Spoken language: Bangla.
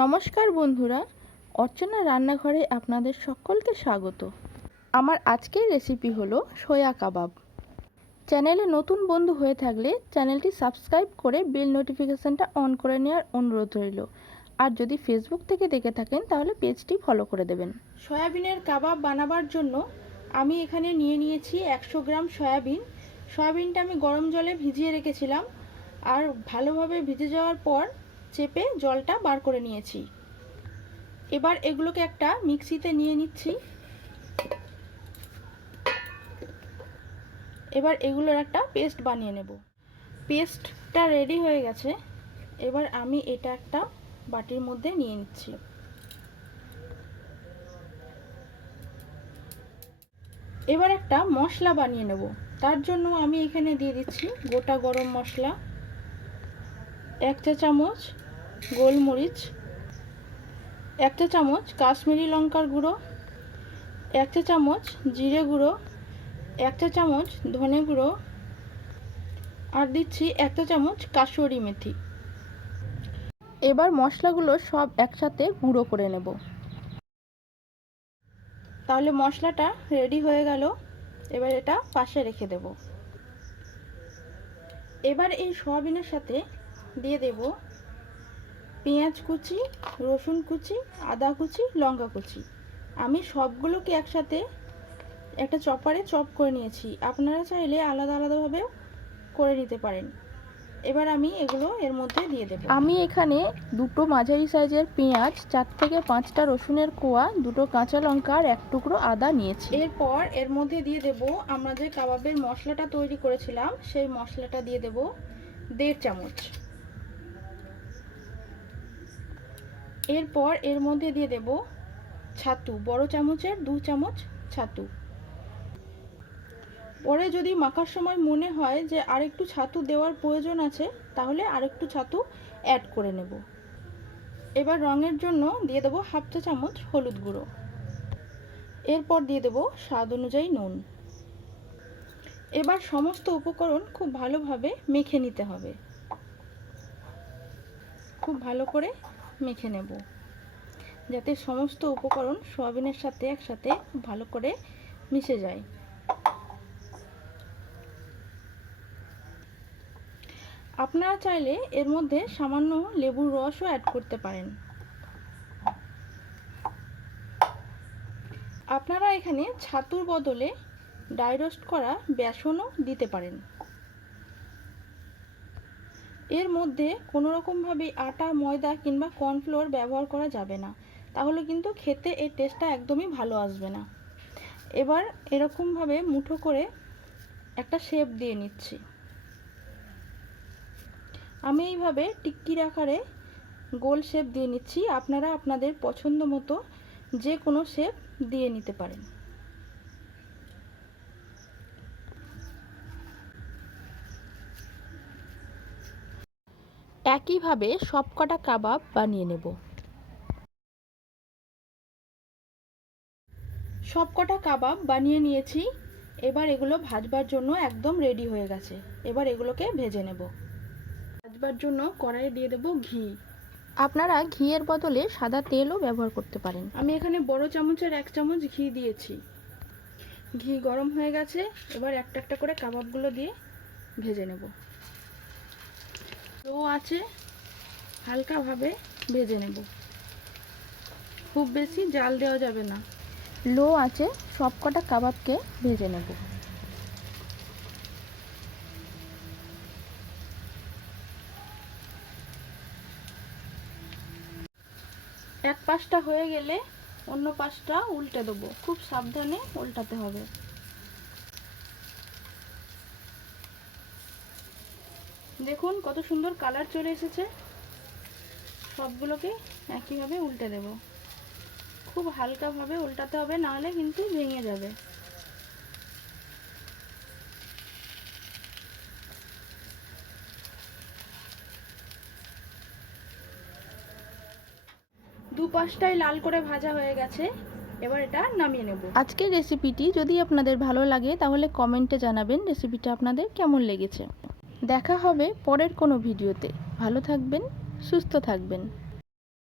নমস্কার বন্ধুরা, অর্চনা রান্নাঘরে আপনাদের সকলকে স্বাগত। আমার আজকের রেসিপি হলো সয়া কাবাব। চ্যানেলে নতুন বন্ধু হয়ে থাকলে চ্যানেলটি সাবস্ক্রাইব করে বেল নোটিফিকেশানটা অন করে নেওয়ার অনুরোধ রইল। আর যদি ফেসবুক থেকে দেখে থাকেন, তাহলে পেজটি ফলো করে দেবেন। সয়াবিনের কাবাব বানাবার জন্য আমি এখানে নিয়ে নিয়েছি একশো গ্রাম সয়াবিন। সয়াবিনটা আমি গরম জলে ভিজিয়ে রেখেছিলাম। আর ভালোভাবে ভিজে যাওয়ার পর চেপে জলটা বার করে নিয়েছি। এবার এগুলোকে একটা মিক্সিতে নিয়ে নিচ্ছি। এবার এগুলোর একটা পেস্ট বানিয়ে নেব। পেস্টটা রেডি হয়ে গেছে। এবার আমি এটা একটা বাটির মধ্যে নিয়ে নিচ্ছি। এবার একটা মশলা বানিয়ে নেব। তার জন্য আমি এখানে দিয়ে দিচ্ছি গোটা গরম মশলা। এক চা চামচ গোলমরিচ এক চা চামচ কাশ্মীরি লঙ্কার গুঁড়ো এক চা চামচ জিরে গুঁড়ো এক চা চামচ ধনে গুঁড়ো, আর দিচ্ছি এক চা চামচ কাসুরি মেথি। এবার মশলাগুলো সব একসাথে গুঁড়ো করে নেব। তাহলে মশলাটা রেডি হয়ে গেল। এবার এটা পাশে রেখে দেব। এবার এই সয়াবিনের সাথে দিয়ে দেব পেঁয়াজ কুচি রসুন কুচি আদা কুচি লঙ্কা কুচি। আমি সবগুলোকে একসাথে একটা চপারে চপ করে নিয়েছি। আপনারা চাইলে আলাদা আলাদাভাবেও করে নিতে পারেন। এবার আমি এগুলো এর মধ্যে দিয়ে দেব। আমি এখানে দুটো মাঝারি সাইজের পেঁয়াজ চার থেকে পাঁচটা রসুনের কোয়া দুটো কাঁচা লঙ্কা আর এক টুকরো আদা নিয়েছি। এরপর এর মধ্যে দিয়ে দেব আমরা যে কাবাবের মশলাটা তৈরি করেছিলাম সেই মশলাটা দিয়ে দেব দেড় চামচ। এরপর এর মধ্যে দিয়ে দেব ছাতু, বড় চামচের দু চামচ ছাতু। পরে যদি মাখার সময় মনে হয় যে আরেকটু ছাতু দেওয়ার প্রয়োজন আছে, তাহলে আরেকটু ছাতু অ্যাড করে নেব। এবার রঙের জন্য দিয়ে দেবো হাফ চা চামচ হলুদ গুঁড়ো। এরপর দিয়ে দেবো স্বাদ অনুযায়ী নুন। এবার সমস্ত উপকরণ খুব ভালোভাবে মেখে নিতে হবে। খুব ভালো করে মেখে নেব। যাতে সমস্ত উপকরণ সয়াবিনের সাথে একসাথে ভালো করে মিশে যায়। আপনারা চাইলে এর মধ্যে সামান্য লেবুর রসও অ্যাড করতে পারেন। আপনারা এখানে ছাতুর বদলে ডাইরোস্ট করা বেসনও দিতে পারেন। এর মধ্যে কোনো রকমভাবে আটা, ময়দা কিংবা কর্নফ্লোর ব্যবহার করা যাবে না। তাহলে কিন্তু খেতে এর টেস্টটা একদমই ভালো আসবে না। এবার এরকমভাবে মুঠো করে একটা শেপ দিয়ে নিচ্ছি। আমি এইভাবে টিক্কির আকারে গোল শেপ দিয়ে নিচ্ছি। আপনারা আপনাদের পছন্দ মতো যে কোনো শেপ দিয়ে নিতে পারেন। একইভাবে সবকটা কাবাব বানিয়ে নেব। সবকটা কাবাব বানিয়ে নিয়েছি। এবার এগুলো ভাজবার জন্য একদম রেডি হয়ে গেছে। এবার এগুলোকে ভেজে নেব। ভাজবার জন্য কড়াইয়ে দিয়ে দেব ঘি। আপনারা ঘিয়ের বদলে সাদা তেলও ব্যবহার করতে পারেন। আমি এখানে বড় চামচের এক চামচ ঘি দিয়েছি। ঘি গরম হয়ে গেছে। এবার একটা একটা করে কাবাবগুলো দিয়ে ভেজে নেব। লো আছে হালকাভাবে ভেজে নেব। খুব বেশি জাল দেওয়া যাবে না। লো আছে সবকটা কাবাবকে ভেজে নেব। এক পাশটা হয়ে গেলে অন্য পাশটা উল্টে দেবো। খুব সাবধানে উল্টাতে হবে। দেখুন, কত সুন্দর কালার চলে এসেছে। সবগুলোকে একইভাবে উল্টে দেব। খুব হালকাভাবে উল্টাতে হবে, নাহলে কিন্তু ভেঙে যাবে। দু পাশটাই লাল করে ভাজা হয়ে গেছে। এবার এটা নামিয়ে নেব। আজকের রেসিপিটি যদি আপনাদের ভালো লাগে, তাহলে কমেন্টে জানাবেন রেসিপিটা আপনাদের কেমন লেগেছে। দেখা হবে পরের কোনো ভিডিওতে। ভালো থাকবেন সুস্থ থাকবেন।